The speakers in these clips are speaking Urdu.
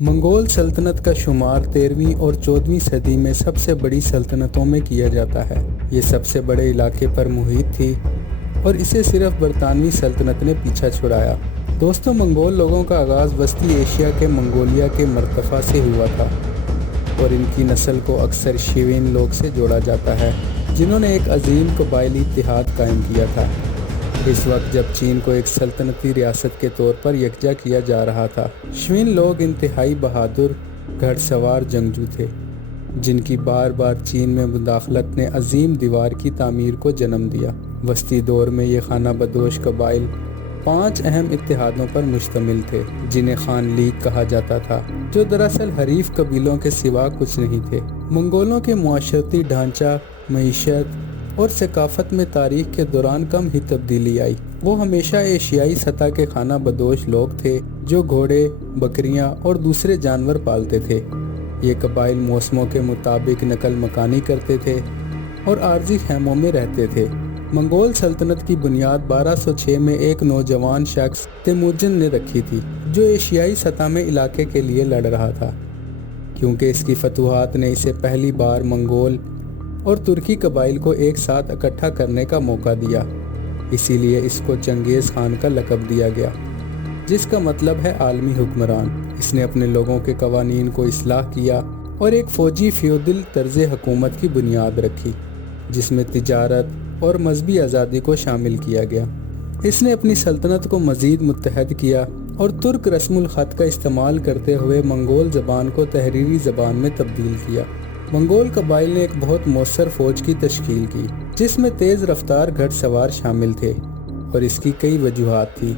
منگول سلطنت کا شمار 13ویں اور 14ویں صدی میں سب سے بڑی سلطنتوں میں کیا جاتا ہے۔ یہ سب سے بڑے علاقے پر محیط تھی اور اسے صرف برطانوی سلطنت نے پیچھا چھڑایا۔ دوستوں، منگول لوگوں کا آغاز وسطی ایشیا کے منگولیا کے مرتفع سے ہوا تھا اور ان کی نسل کو اکثر شیوین لوگ سے جوڑا جاتا ہے، جنہوں نے ایک عظیم قبائلی اتحاد قائم کیا تھا۔ اس وقت جب چین کو ایک سلطنتی ریاست کے طور پر یکجا کیا جا رہا تھا، شیوین لوگ انتہائی بہادر گھڑ سوار جنگجو تھے، جن کی بار بار چین میں مداخلت نے عظیم دیوار کی تعمیر کو جنم دیا۔ وسطی دور میں یہ خانہ بدوش قبائل 5 اہم اتحادوں پر مشتمل تھے، جنہیں خان لیگ کہا جاتا تھا، جو دراصل حریف قبیلوں کے سوا کچھ نہیں تھے۔ منگولوں کے معاشرتی ڈھانچہ، معیشت اور ثقافت میں تاریخ کے دوران کم ہی تبدیلی آئی۔ وہ ہمیشہ ایشیائی سطح کے خانہ بدوش لوگ تھے جو گھوڑے، بکریاں اور دوسرے جانور پالتے تھے۔ یہ قبائل موسموں کے مطابق نقل مکانی کرتے تھے اور عارضی خیموں میں رہتے تھے۔ منگول سلطنت کی بنیاد 1206 میں ایک نوجوان شخص تیموجن نے رکھی تھی، جو ایشیائی سطح میں علاقے کے لیے لڑ رہا تھا۔ کیونکہ اس کی فتوحات نے اسے پہلی بار منگول اور ترکی قبائل کو ایک ساتھ اکٹھا کرنے کا موقع دیا، اسی لیے اس کو چنگیز خان کا لقب دیا گیا، جس کا مطلب ہے عالمی حکمران۔ اس نے اپنے لوگوں کے قوانین کو اصلاح کیا اور ایک فوجی فیوڈل طرز حکومت کی بنیاد رکھی، جس میں تجارت اور مذہبی آزادی کو شامل کیا گیا۔ اس نے اپنی سلطنت کو مزید متحد کیا اور ترک رسم الخط کا استعمال کرتے ہوئے منگول زبان کو تحریری زبان میں تبدیل کیا۔ منگول قبائل نے ایک بہت مؤثر فوج کی تشکیل کی، جس میں تیز رفتار گھڑ سوار شامل تھے، اور اس کی کئی وجوہات تھیں،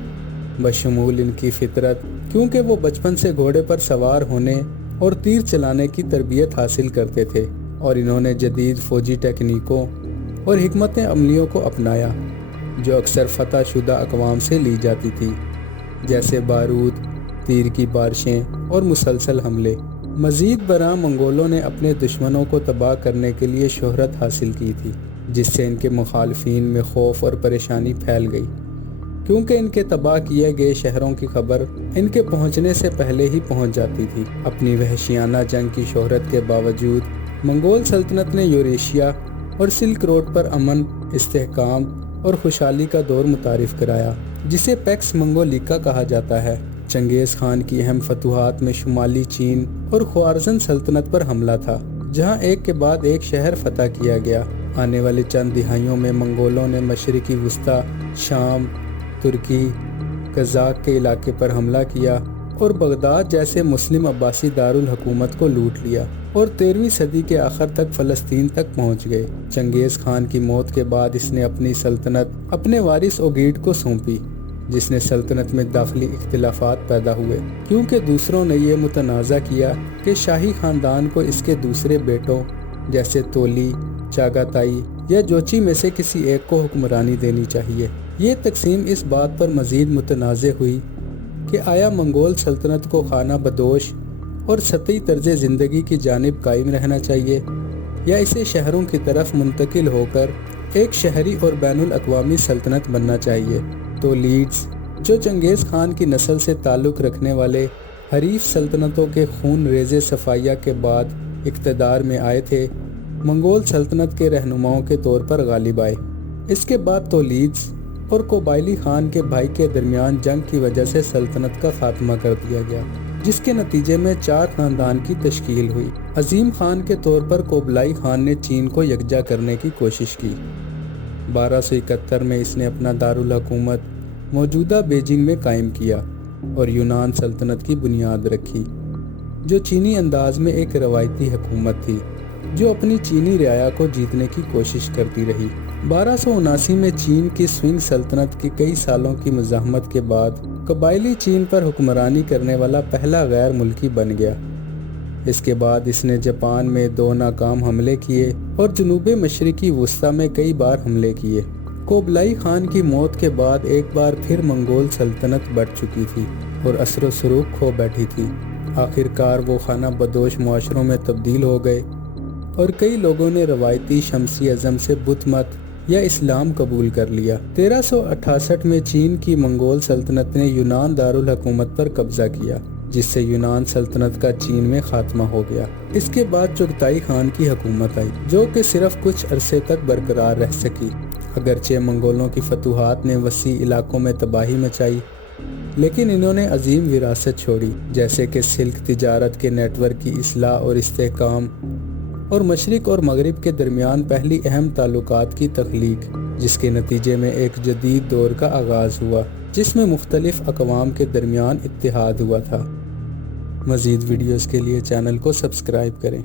بشمول ان کی فطرت، کیونکہ وہ بچپن سے گھوڑے پر سوار ہونے اور تیر چلانے کی تربیت حاصل کرتے تھے، اور انہوں نے جدید فوجی ٹیکنیکوں اور حکمت عملیوں کو اپنایا جو اکثر فتح شدہ اقوام سے لی جاتی تھی، جیسے بارود، تیر کی بارشیں اور مسلسل حملے۔ مزید برآں منگولوں نے اپنے دشمنوں کو تباہ کرنے کے لیے شہرت حاصل کی تھی، جس سے ان کے مخالفین میں خوف اور پریشانی پھیل گئی، کیونکہ ان کے تباہ کیے گئے شہروں کی خبر ان کے پہنچنے سے پہلے ہی پہنچ جاتی تھی۔ اپنی وحشیانہ جنگ کی شہرت کے باوجود منگول سلطنت نے یوریشیا اور سلک روڈ پر امن، استحکام اور خوشحالی کا دور متعارف کرایا، جسے پیکس منگولیکا کہا جاتا ہے۔ چنگیز خان کی اہم فتوحات میں شمالی چین اور خوارزم سلطنت پر حملہ تھا، جہاں ایک کے بعد ایک شہر فتح کیا گیا۔ آنے والی چند دہائیوں میں منگولوں نے مشرقی وسطی، شام، ترکی، قزاق کے علاقے پر حملہ کیا اور بغداد جیسے مسلم عباسی دارالحکومت کو لوٹ لیا، اور 13ویں صدی کے آخر تک فلسطین تک پہنچ گئے۔ چنگیز خان کی موت کے بعد اس نے اپنی سلطنت اپنے وارث اوگیڈ کو سونپی، جس نے سلطنت میں داخلی اختلافات پیدا ہوئے، کیونکہ دوسروں نے یہ متنازع کیا کہ شاہی خاندان کو اس کے دوسرے بیٹوں جیسے تولی، چاگاتائی یا جوچی میں سے کسی ایک کو حکمرانی دینی چاہیے۔ یہ تقسیم اس بات پر مزید متنازع ہوئی کہ آیا منگول سلطنت کو خانہ بدوش اور سطحی طرز زندگی کی جانب قائم رہنا چاہیے، یا اسے شہروں کی طرف منتقل ہو کر ایک شہری اور بین الاقوامی سلطنت بننا چاہیے۔ تو لیڈز، جو چنگیز خان کی نسل سے تعلق رکھنے والے حریف سلطنتوں کے خون ریزے صفائیہ کے بعد اقتدار میں آئے تھے، منگول سلطنت کے رہنماؤں کے طور پر غالب آئے۔ اس کے بعد تو لیڈز اور قبائلی خان کے بھائی کے درمیان جنگ کی وجہ سے سلطنت کا خاتمہ کر دیا گیا، جس کے نتیجے میں 4 خاندان کی تشکیل ہوئی۔ عظیم خان کے طور پر قبلائی خان نے چین کو یکجا کرنے کی کوشش کی۔ 1271 میں اس نے اپنا دارالحکومت موجودہ بیجنگ میں قائم کیا اور یونان سلطنت کی بنیاد رکھی، جو چینی انداز میں ایک روایتی حکومت تھی جو اپنی چینی رعایا کو جیتنے کی کوشش کرتی رہی۔ 1279 میں چین کی سونگ سلطنت کی کئی سالوں کی مزاحمت کے بعد قبائلی چین پر حکمرانی کرنے والا پہلا غیر ملکی بن گیا۔ اس کے بعد اس نے جاپان میں 2 ناکام حملے کیے اور جنوب مشرقی وسطی میں کئی بار حملے کیے۔ قبلائی خان کی موت کے بعد ایک بار پھر منگول سلطنت بڑھ چکی تھی اور اثر و رسوخ کھو بیٹھی تھی۔ آخر کار وہ خانہ بدوش معاشروں میں تبدیل ہو گئے اور کئی لوگوں نے روایتی شمسی ازم سے بت مت یا اسلام قبول کر لیا۔ 1368 میں چین کی منگول سلطنت نے یونان دارالحکومت پر قبضہ کیا، جس سے یونان سلطنت کا چین میں خاتمہ ہو گیا۔ اس کے بعد چغتائی خان کی حکومت آئی، جو کہ صرف کچھ عرصے تک برقرار رہ سکی۔ اگرچہ منگولوں کی فتوحات نے وسیع علاقوں میں تباہی مچائی، لیکن انہوں نے عظیم وراثت چھوڑی، جیسے کہ سلک تجارت کے نیٹ ورک کی اصلاح اور استحکام، اور مشرق اور مغرب کے درمیان پہلی اہم تعلقات کی تخلیق، جس کے نتیجے میں ایک جدید دور کا آغاز ہوا جس میں مختلف اقوام کے درمیان اتحاد ہوا تھا۔ مزید ویڈیوز کے لیے چینل کو سبسکرائب کریں۔